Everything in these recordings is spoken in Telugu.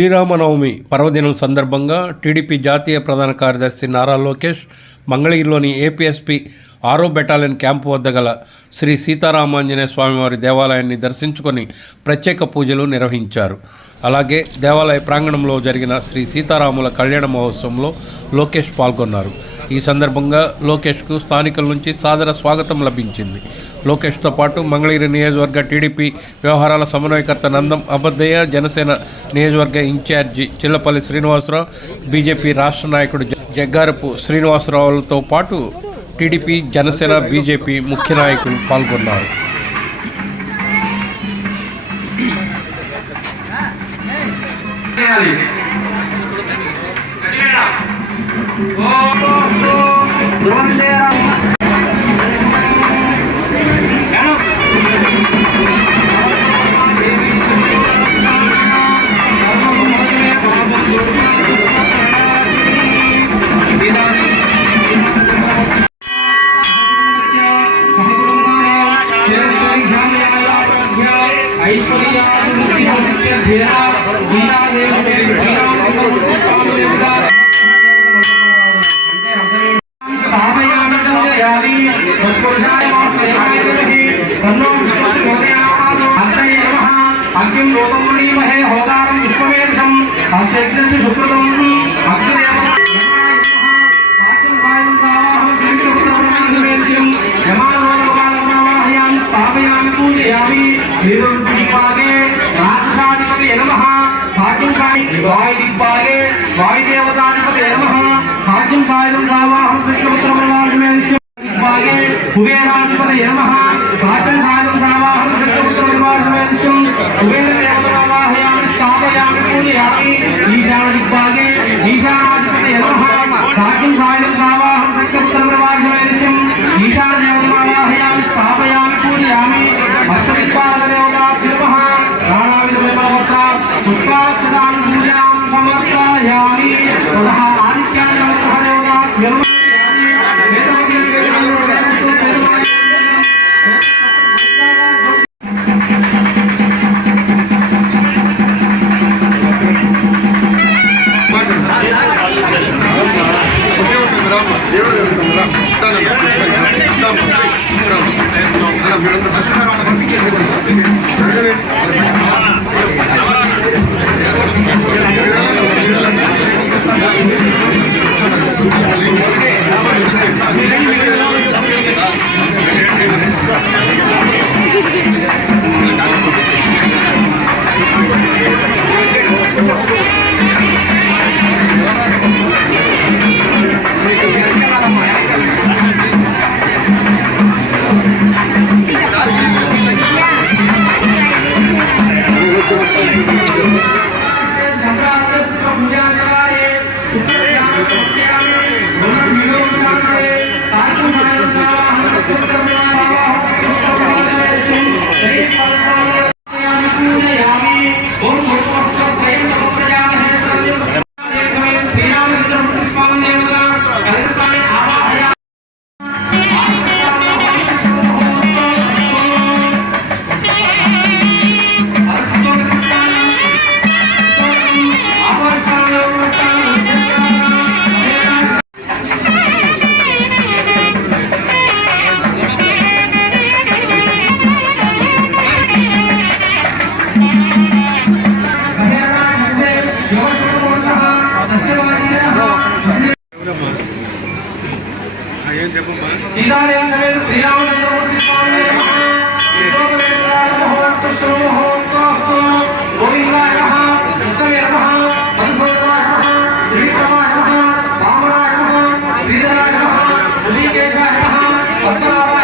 శ్రీరామనవమి పర్వదినం సందర్భంగా టీడీపీ జాతీయ ప్రధాన కార్యదర్శి నారా లోకేష్ మంగళగిరిలోని ఏపీఎస్పీ ఆరో బెటాలియన్ క్యాంపు వద్ద గల శ్రీ సీతారామాంజనేయ స్వామివారి దేవాలయాన్ని దర్శించుకొని ప్రత్యేక పూజలు నిర్వహించారు. అలాగే దేవాలయ ప్రాంగణంలో జరిగిన శ్రీ సీతారాముల కళ్యాణ మహోత్సవంలో లోకేష్ పాల్గొన్నారు. ఈ సందర్భంగా లోకేష్కు స్థానికుల నుంచి సాదర స్వాగతం లభించింది. లోకేష్తో పాటు మంగళగిరి నియోజకవర్గ టీడీపీ వ్యవహారాల సమన్వయకర్త నందం అబద్దయ్య జనసేన నియోజకవర్గ ఇన్ఛార్జి చిల్లపల్లి శ్రీనివాసరావు బీజేపీ రాష్ట్ర నాయకుడు జగ్గారపు శ్రీనివాసరావులతో పాటు టీడీపీ జనసేన బీజేపీ ముఖ్య నాయకులు పాల్గొన్నారు. చేయాలి. ఐశ్వర్యాలు జీరా జీరా జీరా అగ్నిం లోకమునీమహే హోదారం విశ్వమేధం అస్యగ్నస్య సుకృతం అగ్నిదేవ పూజయామి దిగ్పాగే రాజసాధిపతి నమః. భాగ్యం సాయి వాయుదిగ్పాగే వాయుదేవతాధిపతి నమ. సాధ్యం సాయుధం సావాహం కుబేరాధిపతి నమః భాగ్యం సాయుధం సావాహం కృష్ణపుత్రమే కుబేర దేవతావాహయామి స్థాపయామి పూజయామి ఈశాన దిగ్పాగే ఈశానాధిపతి నమః భాగ్యం సాయుధం సావాహం కృష్ణపుత్రమే ఈశాన దేవతావాహయామి స్థాపయామి పూజయామి అష్టదిక్పాలకదేవతాభ్యో నమః ప్రాణావిధపత్ర పుష్పాక్షదాం 하나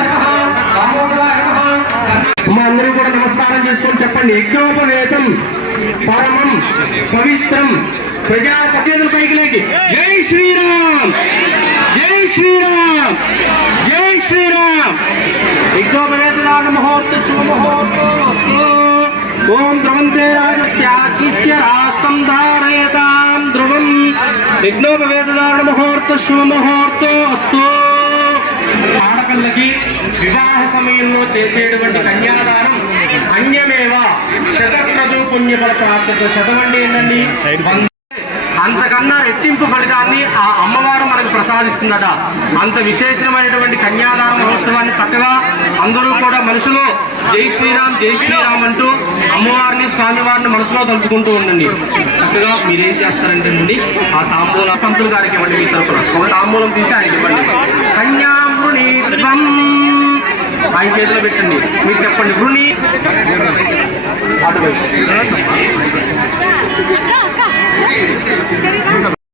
నమః దామోదరాయ నమః మా అందరూ కూడా నమస్కారం చేసుకొని చెప్పండి. యజ్ఞోపవేతం పరమం పవిత్రం ప్రజాపతి పైకి లేకి జై శ్రీరామ్! జై శ్రీరామ్! జై శ్రీరామ్! యజ్ఞోపవేతదాన ముహూర్త ఓం ధ్రువంతే రాజస్యాగ్నిస్య రాష్ట్రం ధారయతాం ధ్రువం. యజ్ఞోపవేతదాన ముహూర్త శుభ ముహూర్తో అస్తు ఆడపిల్లకి వివాహ సమయంలో చేసేటువంటి కన్యాదానం అన్యమేవ శతక్రతు పుణ్యఫల ప్రాప్తితో. శతమండి ఏంటండి. అంతకన్నా రెట్టింపు ఫలితాన్ని ఆ అమ్మవారు మనకు ప్రసాదిస్తుందట. అంత విశేషమైనటువంటి కన్యాదాన మహోత్సవాన్ని చక్కగా అందరూ కూడా మనసులో జై శ్రీరామ్ జై శ్రీరామ్ అంటూ అమ్మవారిని స్వామివారిని మనసులో తలుచుకుంటూ ఉండండి. చక్కగా మీరేం చేస్తారంటే అండి ఆ తాంబూల పంతులు గారికి ఇవ్వండి మీ తరఫున ఒక తాంబూలం తీసి ఆయనకి ఇవ్వండి. కన్యామృణి ఆయన చేతిలో పెట్టండి. మీరు చెప్పండి. వృణి. అటువైపు